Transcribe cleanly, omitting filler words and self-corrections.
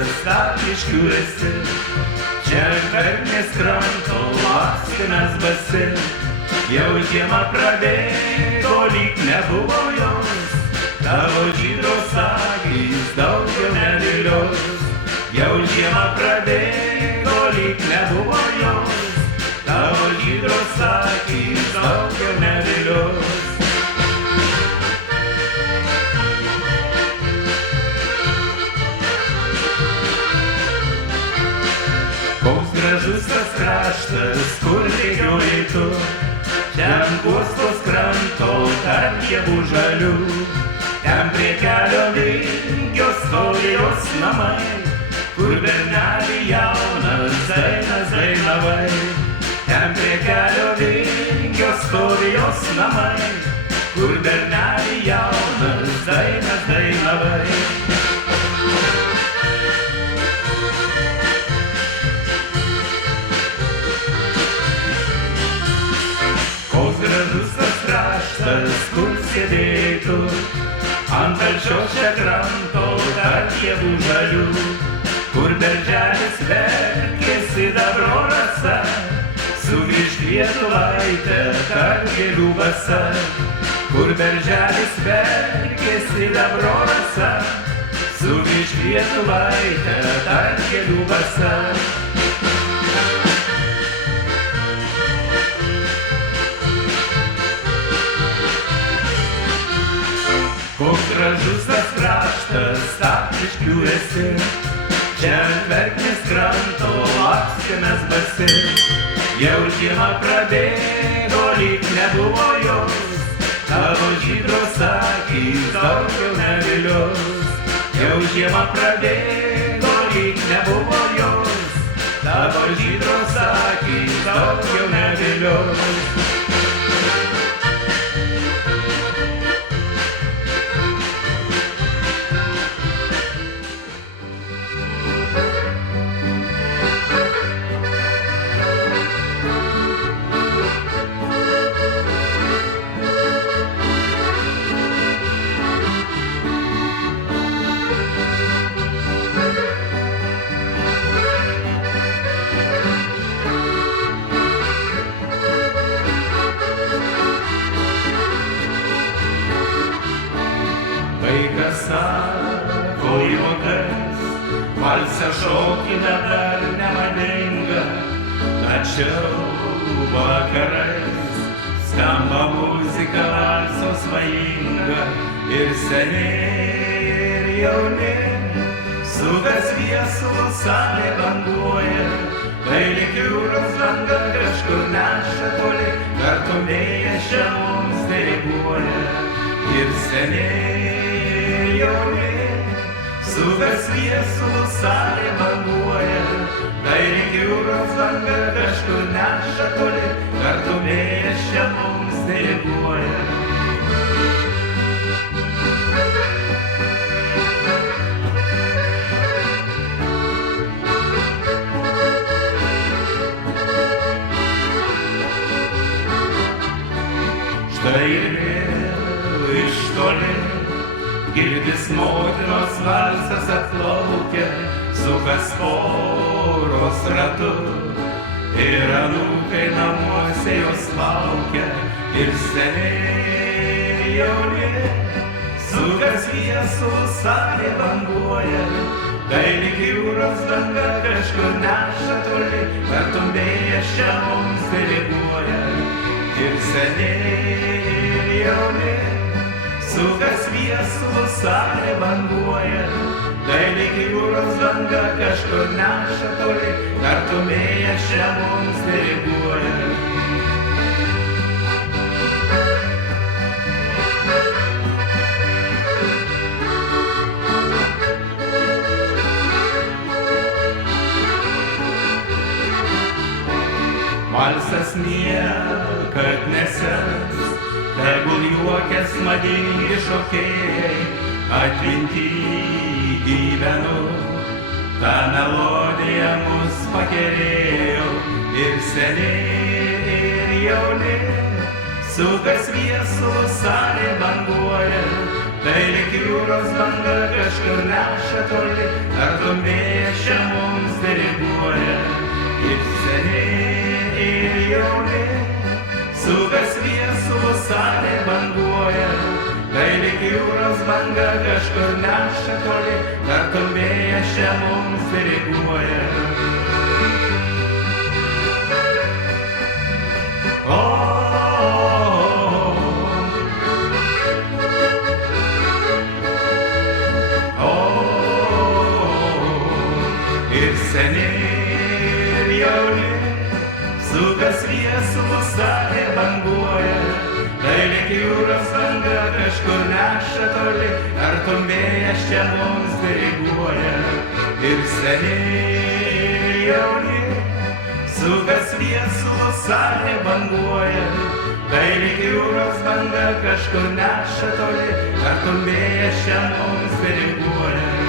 kraštas Tapiškių esi, čia Verknės kranto lakstinas basi, jau žiema prabėgo, lyg nebuvo jos, tavo žydros akys daugiau nevilios. Jau žiema prabėgo, lyg nebuvo jos, tavo žydros akys daugiau nevilios. Koks gražus tas kraštas, kur bėgioji tu, ten Kuostos kranto tarp javų žalių, ten prie kelio vingio stovi jos namai, kur bernelį jaunas dainas dainavai. Ten prie kelio vingio stovi jos namai, kur bernelį jaunas dainas dainavai. Gražus tas kraštas, kur sėdėtų ant alčios čia kranto tarp javų žalių, kur berželis verkė sidabro rasa, sugrįžk Lietuvaite tarp gėlių basa, kur berželis verkė sidabro rasa, sugrįžk Lietuvaite tarp gėlių basa. Koks gražus tas kraštas Tapiškių esi, čia ant Verknės kranto lakstinas basi, jau žiema prabėgo, lyg nebuvo jos, tavo žydros akys daugiau nevilios. Jau žiema prabėgo, lyg nebuvo jos, tavo žydros akys daugiau nevilios. Vaikas sako juokais, valsą šokį dabar nemadinga, tačiau vakarais skamba muzika valso svajinga, ir seniai ir jauni, sukas viesulų salė banguoja, tai lyg jūros banga kažkur neša toli, kartu vėjas čia mums diriguoja. Ir seniai jauni, sukas viesulų salė banguoja, tai lyg jūros banga kažkur neša toli, kartu vėjas čia mums diriguoja. Štai ir vėl iš toli girdis motinos valsas atplaukia, sukas poros ratu, ir anūkai namuose jos laukia. Ir seniai jauni, sukas viesulų salė banguoja, tai lyg jūros banga kažkur neša toli, kartu vėjas čia mums diriguoja. Ir seniai jauni, sukas viesulų salė banguoja, tai lyg jūros banga kažkur neša toli, kartu vėjas čia mums diriguoja. Valsas niekad nesens, tegul juokias madingi šokėjai, atminty gyvenu, ta melodija mus pakerėjo. Ir seniai ir jauni, sukas viesulų salė banguoja, tai lyg jūros banga kažkur neša toli, tartum vėjas čia mums diriguoja. Ir seniai ir jauni, sukas viesulų salė banguoja, tai lyg jūros banga kažkur neša toli, tartum vėjas čia mums diriguoja. Ir seniai ir jauni, sukas viesulų salė banguoja, tai lyg jūros banga kažkur neša toli, tartum vėjas čia mums diriguoja. Ir seniai ir jauni, sukas viesulų salė banguoja, tai lyg jūros banga kažkur neša toli, tartum vėjas čia mums diriguoja.